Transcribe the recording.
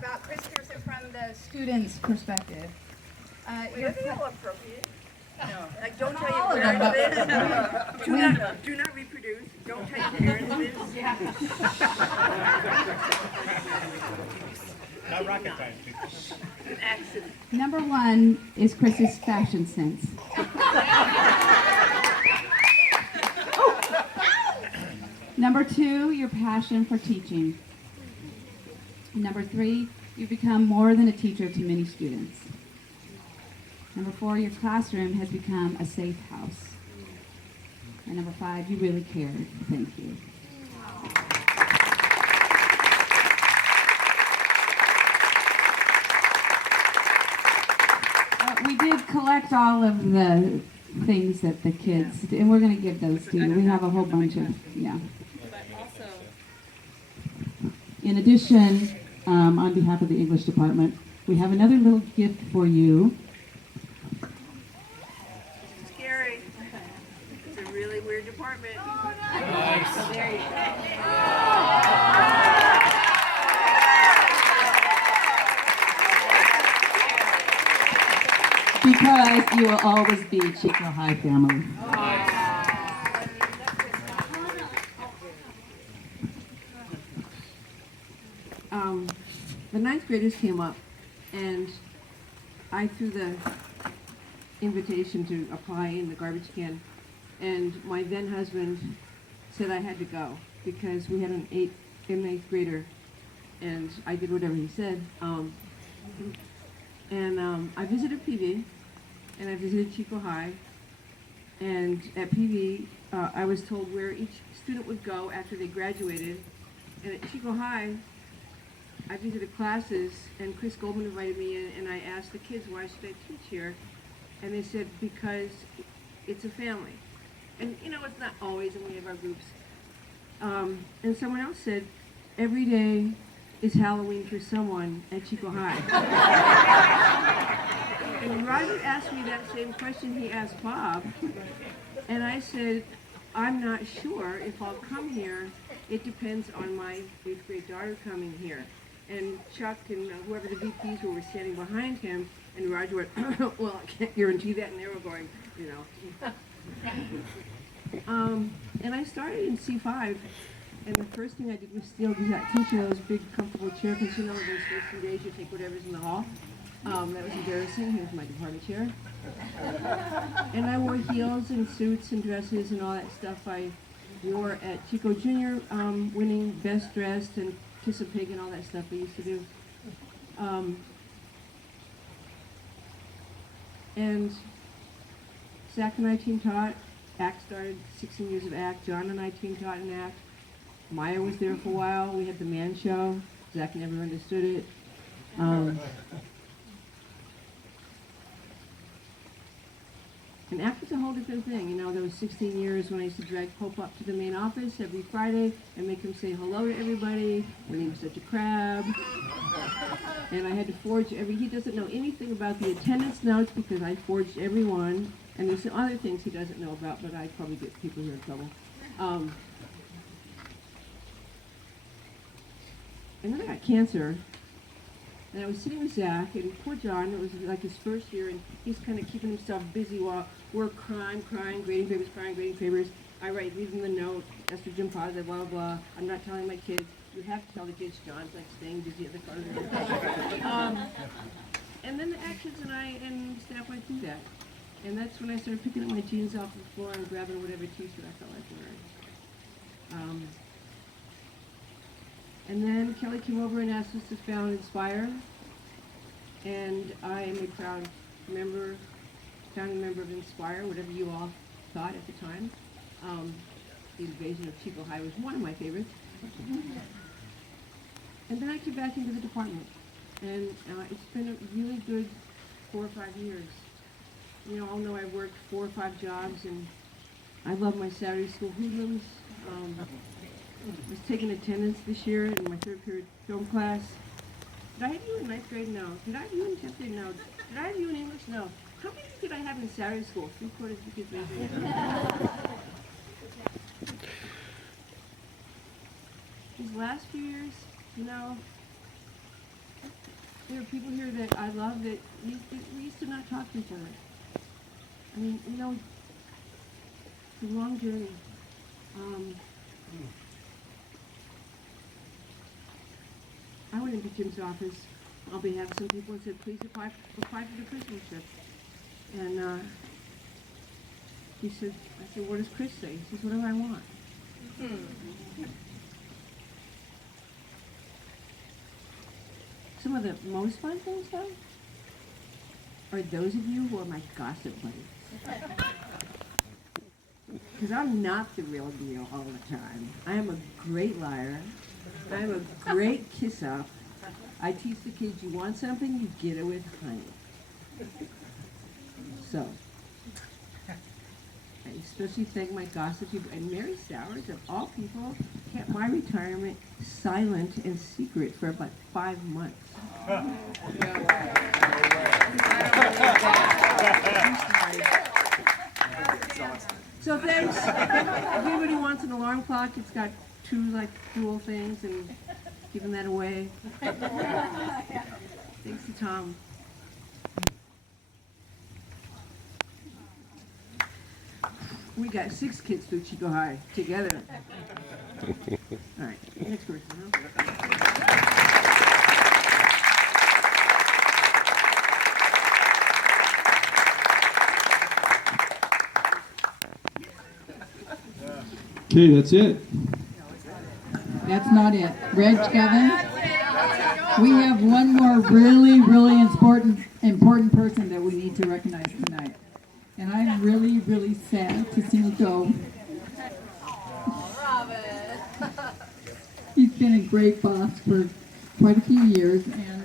about Chris Persson from the student's perspective. Wait, are they all appropriate? No. Like, don't tell All your of them, parents this. Do not reproduce. Don't tell your parents this. Yeah. Not rocket science, people. An accident. Number one is Chris's fashion sense. Number two, your passion for teaching. Number three, you've become more than a teacher to many students. Number four, your classroom has become a safe house. And number five, you really cared. Thank you. We did collect all of the things that the kids, and we're going to give those to you. We have a whole bunch of, yeah. In addition, on behalf of the English department, we have another little gift for you. Scary. It's a really weird department. There you go. Because you will always be Chico High family. The ninth graders came up, and I threw the invitation to apply in the garbage can, and my then husband said I had to go because we had an eighth grader, and I did whatever he said. I visited PV, and I visited Chico High, and at PV, I was told where each student would go after they graduated, and at Chico High, I visited classes, and Chris Goldman invited me in, and I asked the kids, why should I teach here? And they said, because it's a family. And, you know, it's not always, and we have our groups. And someone else said, every day is Halloween for someone at Chico High. And Roger asked me that same question he asked Bob, and I said, I'm not sure if I'll come here. It depends on my 8th grade daughter coming here. And Chuck and whoever the VPs were standing behind him, and Roger went, well, I can't guarantee that, and they were going, you know. And I started in C5, and the first thing I did was steal that teacher those big comfortable chairs, because you know those first few days you take whatever's in the hall. That was embarrassing. He was my department chair. And I wore heels and suits and dresses and all that stuff I wore at Chico Junior, winning best dressed and Kiss a Pig and all that stuff we used to do. And Zach and I team taught. ACT started 16 years of ACT. John and I team taught in ACT. Maya was there for a while. We had the man show. Zach never understood it. And ACT was a whole different thing. You know, there was 16 years when I used to drag Pope up to the main office every Friday and make him say hello to everybody when he was such a crab. And I had to forge he doesn't know anything about the attendance notes because I forged every one. And there's some other things he doesn't know about, but I probably get people here in trouble. And then I got cancer. And I was sitting with Zach, and poor John, it was like his first year, and he's kind of keeping himself busy while we're crying, grading papers. I write, leave him the note, estrogen positive, blah, blah, blah. I'm not telling my kids. You have to tell the kids John's like staying busy at the front of the And then the actions and I and staff went through that. And that's when I started picking up my jeans off the floor and grabbing whatever t-shirt I felt like wearing. And then Kelly came over and asked us to found Inspire. And I am a proud founding member of Inspire, whatever you all thought at the time. The invasion of Chico High was one of my favorites. And then I came back into the department. And it's been a really good 4 or 5 years. You know, although I worked 4 or 5 jobs, and I love my Saturday school hoodlums. I was taking attendance this year in my 3rd period film class. Did I have you in 9th grade? No. Did I have you in 10th grade? No. Did I have you in English? No. How many did I have in Saturday school? 3/4 of the kids raised their hand. These last few years, you know, there are people here that I love that we used to not talk to each other. I mean, you know, it's a long journey. I went into Jim's office on behalf of some people and said, please apply for the principalship. And he said, I said, what does Chris say? He says, whatever I want. Some of the most fun things, though, are those of you who are my gossip buddies. Because I'm not the real deal all the time. I am a great liar. I am a great kiss-up. I teach the kids, you want something, you get it with honey. So, I especially thank my gossip people. And Mary Sowers, of all people, kept my retirement silent and secret for about 5 months. So thanks. If anybody wants an alarm clock, it's got 2 like dual things, and giving that away. Thanks to Tom. We got 6 kids through Chico High together. All right, next person. Huh? Okay, that's it. That's not it. Reg, Kevin, we have one more really, really important person that we need to recognize tonight. And I'm really, really sad to see him go. He's been a great boss for quite a few years, and